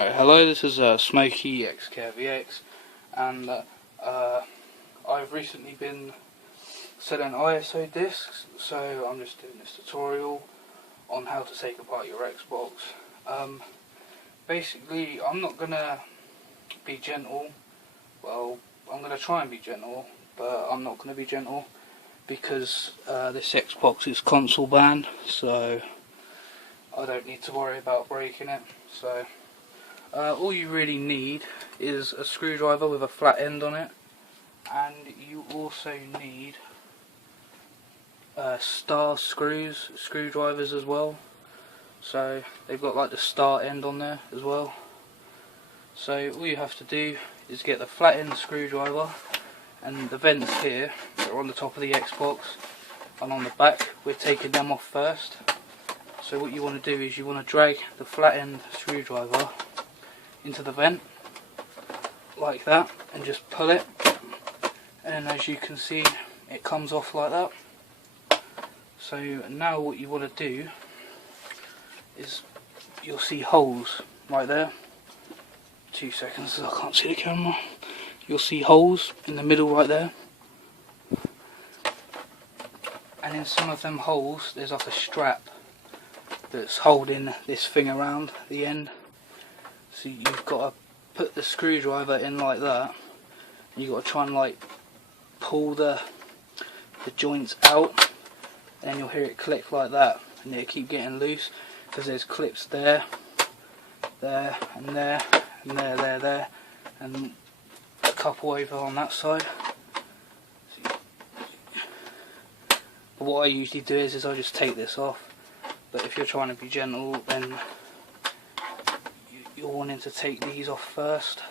Hello, this is Smokey xKoVx, and I've recently been selling ISO discs, so I'm just doing this tutorial on how to take apart your Xbox. Basically, I'm not going to be gentle. Well, I'm going to try and be gentle, but I'm not going to be gentle because this Xbox is console banned, so I don't need to worry about breaking it. So all you really need is a screwdriver with a flat end on it, and you also need star screwdrivers as well. So they've got like the star end on there as well. So all you have to do is get the flat end screwdriver, and the vents here that are on the top of the Xbox and on the back, we're taking them off first. So what you want to do is you want to drag the flat end screwdriver into the vent like that and just pull it, and as you can see it comes off like that. So now what you want to do is, you'll see holes right there. 2 seconds, I can't see the camera. You'll see holes in the middle right there, and in some of them holes there's like a strap that's holding this thing around the end. So you've got to put the screwdriver in like that, and you've got to try and like pull the joints out, and you'll hear it click like that, and it'll keep getting loose because there's clips there, there, and there, and there, and a couple over on that side. But what I usually do is I just take this off, but if you're trying to be gentle, then you're wanting to take these off first.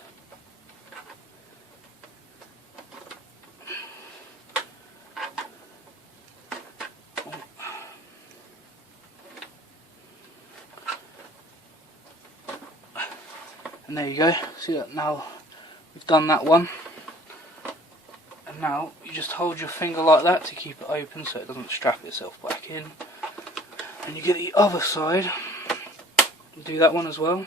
And there you go. See that? Now we've done that one, and now you just hold your finger like that to keep it open so it doesn't strap itself back in, and you get the other side and do that one as well.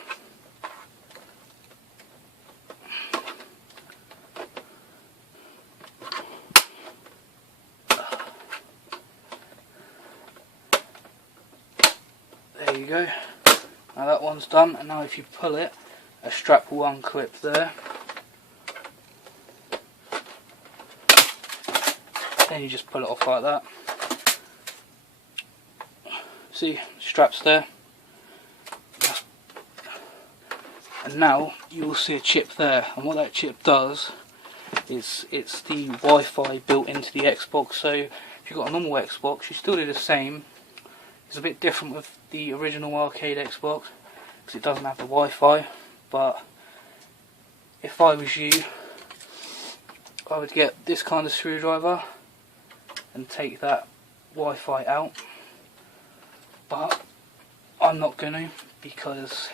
There you go. Now that one's done, and now if you pull it, a strap will unclip there. Then you just pull it off like that. See, straps there. And now you will see a chip there, and what that chip does is it's the Wi-Fi built into the Xbox. So if you've got a normal Xbox, you still do the same. It's a bit different with the original arcade Xbox because it doesn't have the Wi-Fi. But if I was you, I would get this kind of screwdriver and take that Wi-Fi out. But I'm not going to, because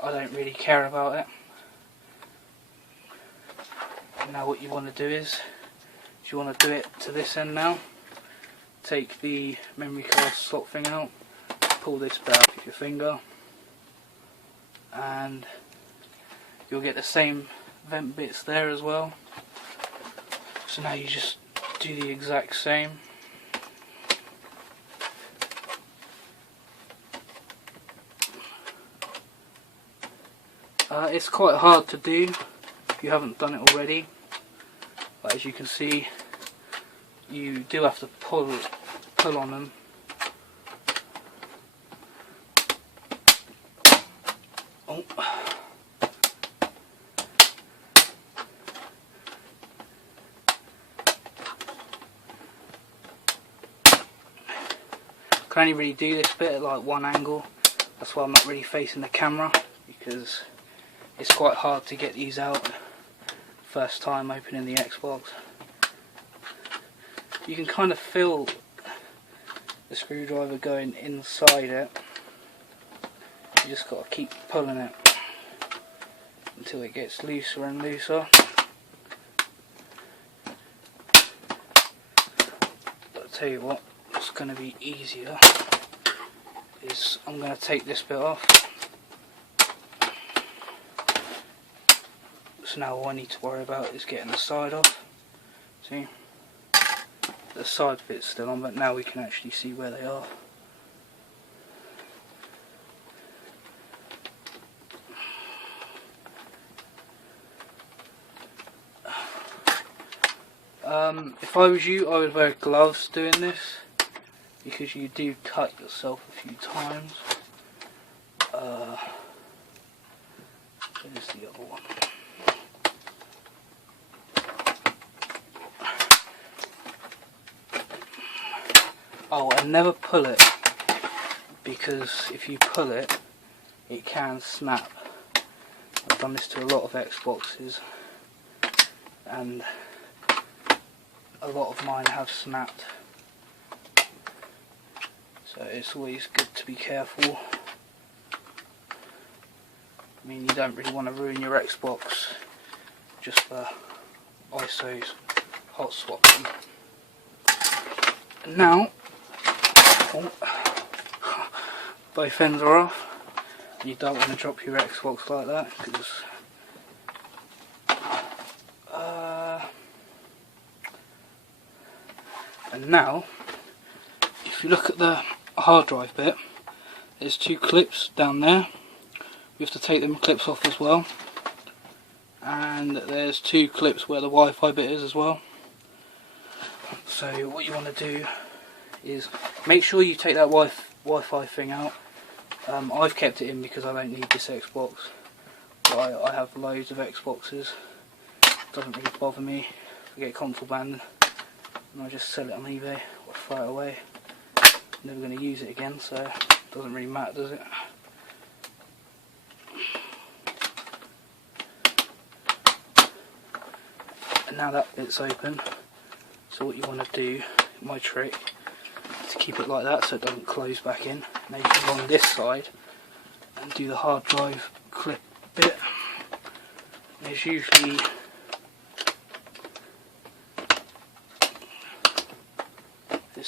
I don't really care about it. And now what you want to do is you want to do it to this end now. Take the memory card slot thing out, pull this bit out with your finger, and you'll get the same vent bits there as well. So now you just do the exact same. It's quite hard to do if you haven't done it already, but as you can see, you do have to pull on them. Oh. I can only really do this bit at like one angle. That's why I'm not really facing the camera, because it's quite hard to get these out first time opening the Xbox. You can kind of feel the screwdriver going inside it. You just got to keep pulling it until it gets looser and looser. But I'll tell you what's going to be easier is I'm going to take this bit off. So now all I need to worry about is getting the side off. See? The side bit's still on, but now we can actually see where they are. If I was you, I would wear gloves doing this, because you do cut yourself a few times. There's the other one. Oh, and never pull it, because if you pull it, it can snap. I've done this to a lot of Xboxes, and a lot of mine have snapped. So it's always good to be careful. I mean, you don't really want to ruin your Xbox just for ISOs hot swapping. And now, both ends are off. You don't want to drop your Xbox like that, because and now, if you look at the hard drive bit, there's two clips down there. We have to take them clips off as well, and there's two clips where the Wi-Fi bit is as well. So what you want to do is make sure you take that Wi-Fi thing out. I've kept it in because I don't need this Xbox, but I have loads of Xboxes. It doesn't really bother me if I get console banned, and I just sell it on eBay or throw it away. I'm never going to use it again, so it doesn't really matter, does it? And now that bit's open, so what you want to do, my trick, is to keep it like that so it doesn't close back in. Now you can go on this side and do the hard drive clip bit. There's usually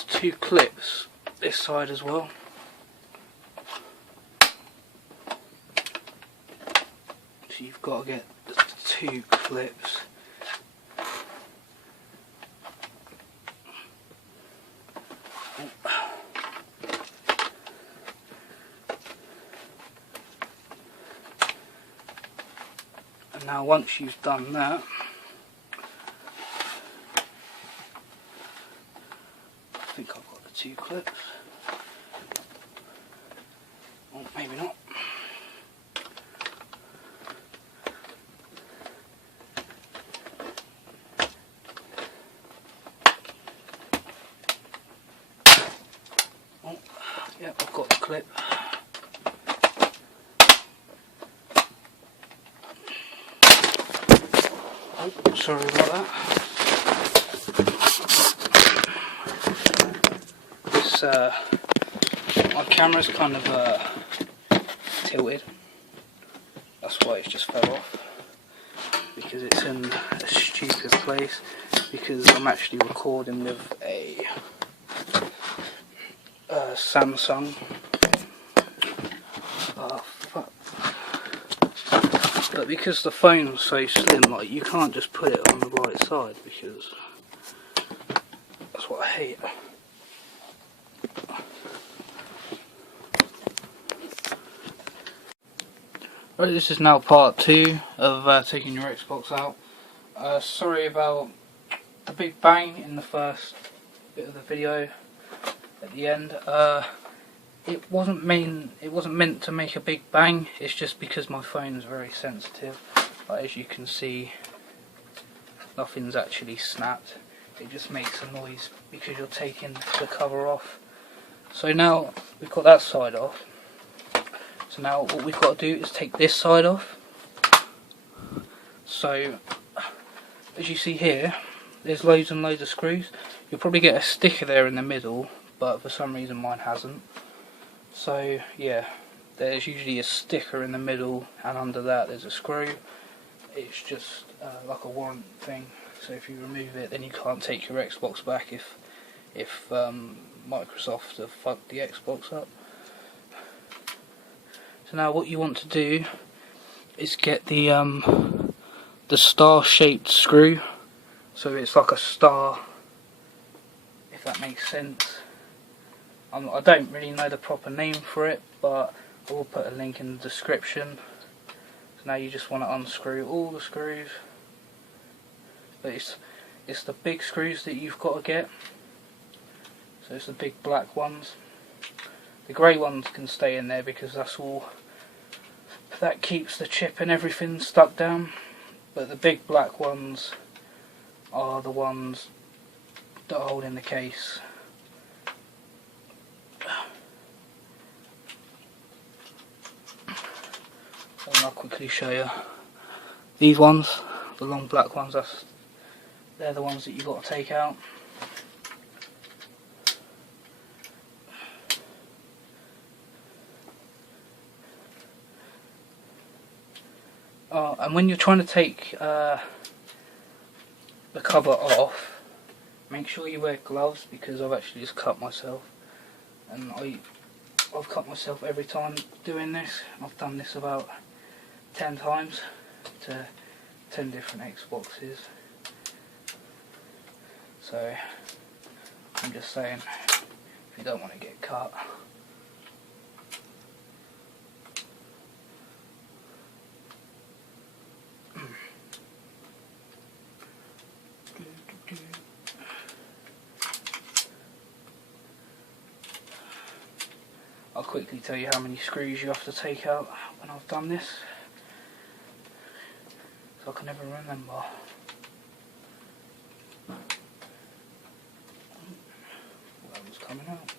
two clips this side as well. So you've got to get the two clips. And now once you've done that, I think I've got the two clips. Oh, maybe not. Oh, yeah, I've got the clip. Oh, sorry about that. My camera's kind of tilted. That's why it's just fell off. Because it's in a stupid place. Because I'm actually recording with a Samsung. Oh fuck. But because the phone's so slim, like, you can't just put it on the right side, because that's what I hate. Right, this is now part 2 of taking your Xbox out. Sorry about the big bang in the first bit of the video at the end. It wasn't meant to make a big bang. It's just because my phone is very sensitive. Like, as you can see, nothing's actually snapped. It just makes a noise because you're taking the cover off. So now we've got that side off. So now what we've got to do is take this side off. So as you see here, there's loads and loads of screws. You'll probably get a sticker there in the middle, but for some reason mine hasn't. So yeah, there's usually a sticker in the middle, and under that there's a screw. It's just like a warrant thing. So if you remove it, then you can't take your Xbox back if Microsoft have fucked the Xbox up. So now what you want to do is get the the star shaped screw, so it's like a star, if that makes sense. I don't really know the proper name for it, but I will put a link in the description. So now you just want to unscrew all the screws, but it's the big screws that you've got to get, so it's the big black ones. The grey ones can stay in there because that's all that keeps the chip and everything stuck down, but the big black ones are the ones that are holding the case. And I'll quickly show you these ones, the long black ones. They're the ones that you've got to take out. And when you're trying to take the cover off, make sure you wear gloves, because I've actually just cut myself, and I've cut myself every time doing this. I've done this about 10 times to 10 different Xboxes, so I'm just saying, if you don't want to get cut, I'll quickly tell you how many screws you have to take out when I've done this, so I can never remember. That was coming out.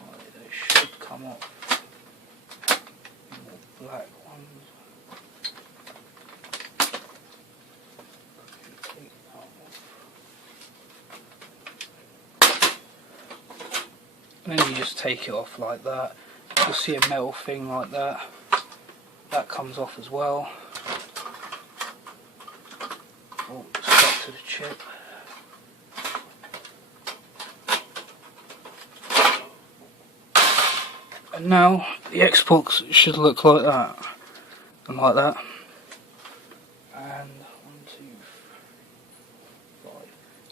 Right, they should come off. More black ones. And then you just take it off like that. You'll see a metal thing like that. That comes off as well. Oh, stuck to the chip. And now the Xbox should look like that. And like that. And 1, 2, 3, 5.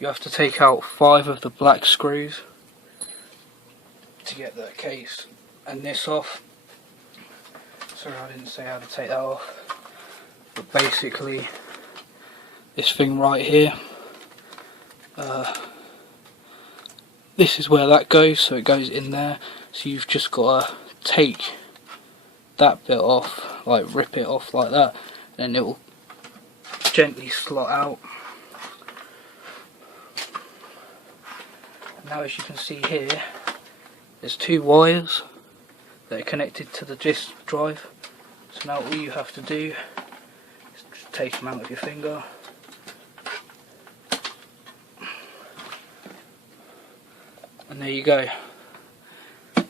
You have to take out 5 of the black screws to get the case and this off. Sorry, I didn't say how to take that off, but basically this thing right here, this is where that goes, so it goes in there, so you've just got to take that bit off, like rip it off like that, and then it will gently slot out. Now, as you can see here, there's 2 wires that are connected to the disk drive. So now all you have to do is just take them out with your finger. And there you go.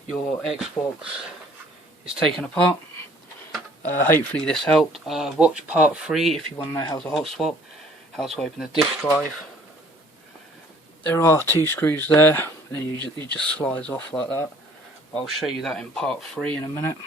Your Xbox is taken apart. Hopefully this helped. Watch part 3 if you want to know how to hot swap, how to open the disk drive. There are 2 screws there, and then it just slides off like that. I'll show you that in part 3 in a minute.